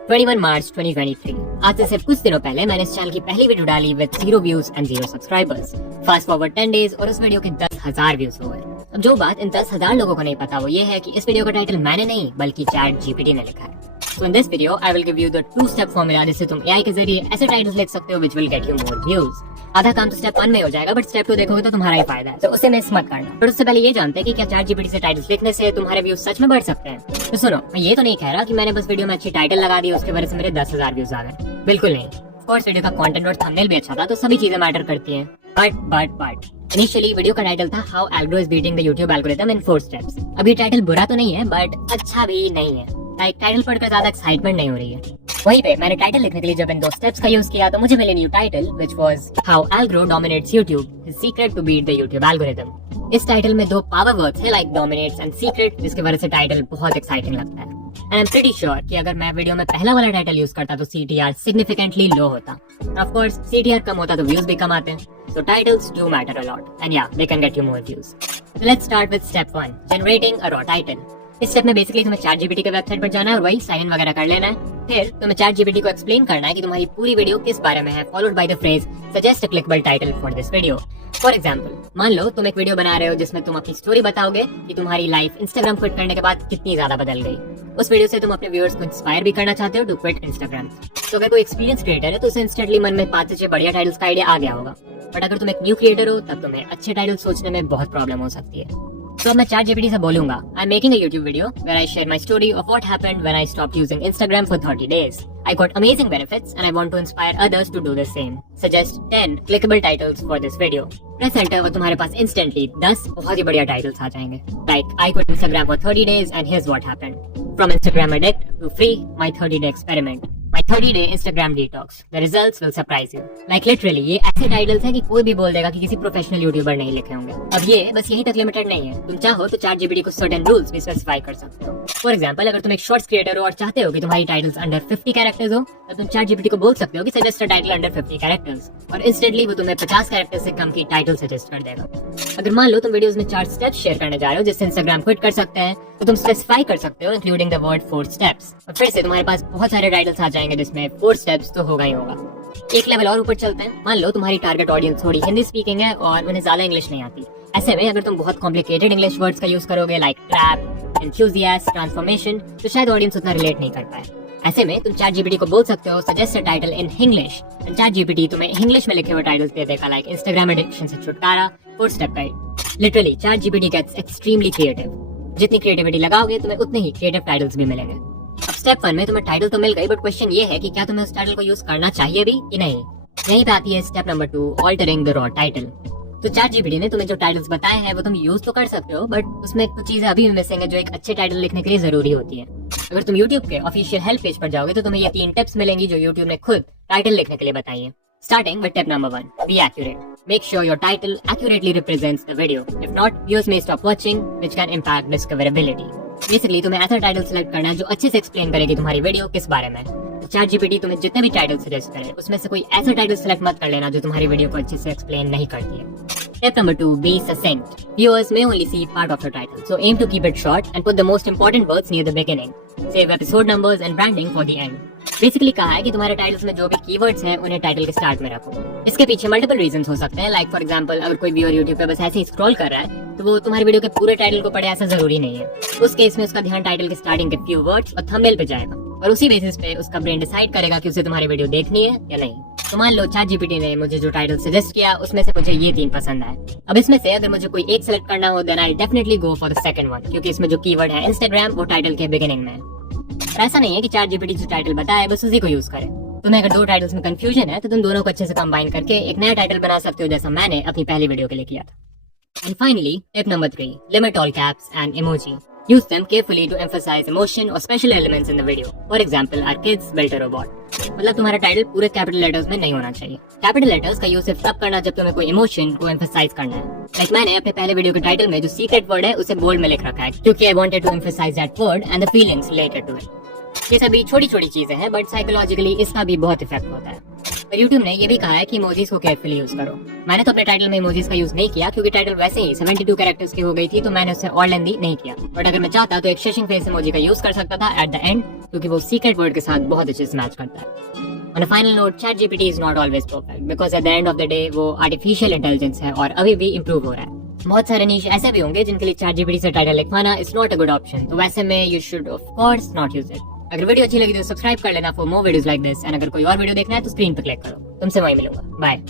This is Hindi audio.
21 मार्च 2023। आज से सिर्फ कुछ दिनों पहले मैंने इस चैनल की पहली वीडियो डाली with 0 views and 0 subscribers. Fast forward 10 days और उस वीडियो के 10,000 व्यूज हो गए। अब जो बात इन 10,000 लोगों को नहीं पता वो ये है कि इस वीडियो का टाइटल मैंने नहीं बल्कि चैट जीपीटी ने लिखा है। So in this video, I will give you the 2-step formula जिससे तुम AI के जरिए ऐसे टाइटल्स लिख सकते हो which will get you more views। आधा काम तो स्टेप 1 में हो जाएगा, बट स्टेप 2 देखोगे तो तुम्हारा ही फायदा है, तो उसे मिस मत करना। पर उससे पहले ये जानते हैं कि क्या चैट जीपीटी से टाइटल्स लिखने से तुम्हारे व्यूज सच में बढ़ सकते हैं। तो सुनो, मैं ये तो नहीं कह रहा कि मैंने बस वीडियो में अच्छी टाइटल लगा दी उसके वजह से मेरे 10,000 व्यूज आ गए, बिल्कुल नहीं। ऑफ कोर्स वीडियो का कंटेंट और थंबनेल भी अच्छा था, तो सभी चीजें मैटर करती हैं। बट इनिशियली वीडियो का टाइटल था how algo is beating the YouTube algorithm in 4 steps. अब ये टाइटल बुरा तो नहीं है बट अच्छा भी नहीं है। टाइटल पढ़कर ज्यादा एक्साइटमेंट नहीं हो रही है। वहीं पे मैंने टाइटल लिखने के लिए जब इन 2 स्टेप्स का यूज किया तो मुझे मिले new title which was how algo dominates YouTube, his secret to beat the YouTube algorithm. इस टाइटल में 2 पावर वर्ड्स है लाइक डोमिनेट्स एंड सीक्रेट, जिसकी वजह से टाइटल बहुत एक्साइटिंग लगता है। And I am pretty sure कि अगर मैं वीडियो में पहला वाला टाइटल यूज करता तो CTR सिग्निफिकेंटली लो होता। ऑफ कोर्स CTR कम होता तो व्यूज भी कम आते हैं। So titles do matter a lot, and yeah, they can get you more views. So let's start with step 1, generating a raw title. इस स्टेप में बेसिकली तुम्हें चैट जीपीटी के वेबसाइट पर जाना है और वही साइन इन वगैरह कर लेना है। फिर तुम्हें चैट जीपीटी को एक्सप्लेन करना है कि तुम्हारी पूरी वीडियो किस बारे में है, followed by the phrase suggest a clickable title for this video. For example, मान लो तुम एक वीडियो बना रहे हो जिसमें तुम अपनी स्टोरी बताओगे कि तुम्हारी लाइफ इंस्टाग्राम क्विट करने के बाद कितनी ज्यादा बदल गई। उस वीडियो से तुम अपने व्यूअर्स को इंस्पायर भी करना चाहते हो टू क्विट इंस्टाग्राम। तो अगर कोई एक्सपीरियंस क्रिएटर है तो उसे इंस्टेंटली मन में 5 से 6 बढ़िया टाइटल्स का आइडिया आ गया होगा। बट अगर तुम एक न्यू क्रिएटर हो तब तुम्हें अच्छे टाइटल सोचने में बहुत प्रॉब्लम हो सकती है। तो अब मैं चैट जीपीटी से बोलूंगा, I am making a YouTube video where I share my story of what happened when I stopped using Instagram for 30 days. I got amazing benefits and I want to inspire others to do the same. Suggest 10 clickable titles for this video. Press enter और तुम्हारे पास instantly 10 बहुत ही बढ़िया टाइटल्स आ जाएंगे। Like I quit Instagram for 30 days and here's what happened. From Instagram addict to free, my 30-day experiment. My 30-day Instagram detox. The results will surprise you. Like literally, ये ऐसे टाइटल्स हैं कि कोई भी बोल देगा कि किसी प्रोफेशनल यूट्यूबर नहीं लिखे होंगे। अब ये बस यही तक लिमिटेड नहीं है, तुम चाहो तो चैट जीपीटी को सर्टेन रूल्स भी स्पेसिफाई कर सकते हो। फॉर एग्जांपल, अगर तुम एक शॉर्ट्स क्रिएटर हो और चाहते हो कि तुम्हारी टाइटल्स अंडर 50 कैरेक्टर्स हो, तो तुम चैट जीपीटी को बोल सकते हो कि suggest a title under 50 characters और इंस्टेंटली वो तुम्हें 50 कैरेक्टर्स से कम की टाइटल सजेस्ट कर देगा। अगर मान लो तुम वीडियोस में 4 स्टेप्स शेयर करने जा रहे हो जिससे इंस्टाग्राम क्विट कर सकते हैं, तो तुम स्पेसिफाई कर सकते हो इंक्लूडिंग द वर्ड 4 स्टेप्स और फिर से तुम्हारे पास बहुत सारे टाइटल्स आ जाएंगे जिसमें 4 स्टेप्स तो होगा ही होगा। एक लेवल और ऊपर चलते हैं। मान लो तुम्हारी टारगेट ऑडियंस थोड़ी हिंदी स्पीकिंग है और उन्हें ज्यादा इंग्लिश नहीं आती। ऐसे में अगर तुम बहुत कॉम्प्लिकेटेड इंग्लिश वर्ड्स का यूज करोगे लाइक ट्रैप, एंथुसियास्ट, ट्रांसफॉर्मेशन, तो शायद ऑडियंस उतना रिलेट नहीं कर पाए। ऐसे में तुम चैट जीपीटी को बोल सकते हो suggest a title in English. Chat GPT तुम्हें इंग्लिश में लिखे हुए टाइटल्स दे देगा लाइक इंस्टाग्राम एडिक्शन से छुटकारा, 4 step guide. Literally chat GPT gets extremely creative. जितनी क्रिएटिविटी लगाओगे तुम्हें उतने ही क्रिएटिव टाइटल्स भी मिलेंगे। अब स्टेप 1 में तुम्हें टाइटल तो मिल गई, बट क्वेश्चन ये है कि क्या तुम्हें उस टाइटल को यूज करना चाहिए भी कि नहीं। यहीं पे आती है step number 2, altering the raw title. तो चैट जीपीटी ने तुम्हें जो टाइटल्स बताए हैं वो तुम यूज तो कर सकते हो, बट उसमें कुछ चीजें अभी भी मिसिंग है जो एक अच्छे टाइटल लिखने के लिए जरूरी होती है। अगर तुम YouTube के ऑफिशियल हेल्प पेज पर जाओगे तो तुम्हें ये 3 टिप्स मिलेंगी जो YouTube ने खुद टाइटल लिखने के लिए बताई है। Starting with tip number 1, be accurate. Make sure your title accurately represents the video. If not, viewers may stop watching, which can impact discoverability. Basically, तुम्हें ऐसा टाइटल सिलेक्ट करना है जो अच्छे से एक्सप्लेन करेगी तुम्हारी वीडियो किस बारे में। चैट जीपीटी तुम्हें जितने भी टाइटल सजेस्ट करे उसमें से कोई ऐसा टाइटल सिलेक्ट मत कर लेना जो तुम्हारी वीडियो को अच्छे से एक्सप्लेन नहीं करती है। Step number 2, be succinct. Viewers may only see part of your title, so aim to keep it short and put the most important words near the beginning. Save episode numbers and branding for the end. Basically कहा है कि तुम्हारे टाइटल्स में जो भी कीवर्ड्स हैं उन्हें टाइटल के स्टार्ट में रखो। इसके पीछे मल्टीपल रीजंस हो सकते हैं, लाइक फॉर एग्जांपल अगर कोई व्यूअर यूट्यूब पे बस ऐसे ही स्क्रॉल कर रहा है तो वो तुम्हारी वीडियो के पूरे टाइटल को पढ़े ऐसा जरूरी नहीं है। उस केस में उसका ध्यान टाइटल के स्टार्टिंग के फ्यू वर्ड्स और थंबनेल पे जाएगा और उसी बेसिस पे उसका ब्रेन डिसाइड करेगा कि उसे तुम्हारी वीडियो देखनी है या नहीं। तो मान लो चैट जीपीटी ने मुझे जो टाइटल सजेस्ट किया उसमें से मुझे ये 3 पसंद आए। अब इसमें से अगर मुझे कोई एक सिलेक्ट करना हो then I definitely go for the second one, क्योंकि इसमें जो कीवर्ड है इंस्टाग्राम वो टाइटल के बिगिनिंग में है। और ऐसा नहीं है कि चैट जीपीटी जो टाइटल बताए बस उसी को यूज करे। तुम्हें अगर 2 टाइटल्स में कंफ्यूजन है तो तुम दोनों को अच्छे से कंबाइन करके एक नया टाइटल बना सकते हो, जैसा मैंने अपनी पहली वीडियो के लिए किया था। And finally tip number 3, limit all caps and emoji. Use them carefully to emphasize emotion or special elements in the video. For example, our kids built a robot. मतलब तुम्हारा टाइटल पूरे कैपिटल लेटर्स में नहीं होना चाहिए। कैपिटल लेटर्स का यूज सिर्फ तब करना जब तुम्हें कोई इमोशन को एम्फसाइज करना है। लाइक मैंने अपने पहले वीडियो के टाइटल में जो सीक्रेट वर्ड है उसे बोल्ड में लिख रखा है क्योंकि I wanted to emphasise that word and the feelings related to it. ये सभी छोटी छोटी चीजें हैं बट साइकोलॉजिकली इसका भी बहुत इफेक्ट होता है। पर यूट्यूब ने ये भी कहा है कि इमोजीज को केयरफुली यूज करो। मैंने तो अपने टाइटल में इमोजीज का यूज नहीं किया क्योंकि टाइटल वैसे ही 72 कैरेक्टर्स की हो गई थी, तो मैंने उससे और लेंदी नहीं किया। बट अगर मैं चाहता तो एक शेशिंग फेस इमोजी का यूज कर सकता था एट द एंड, क्योंकि वो सीक्रेट वर्ड के साथ बहुत अच्छे से मैच करता है। On a final note, ChatGPT is not always perfect because at the end of the day वो आर्टिफिशियल इंटेलिजेंस है और अभी भी इम्प्रूव हो रहा है। बहुत सारे नीश ऐसे भी होंगे जिनके लिए ChatGPT से टाइटल लिखवाना is not a good option, तो वैसे में you should of course not use it. अगर वीडियो अच्छी लगी तो सब्सक्राइब कर लेना for more videos like this, and अगर कोई और वीडियो देखना है तो स्क्रीन पर क्लिक करो। तुमसे वहीं मिलूंगा, बाय।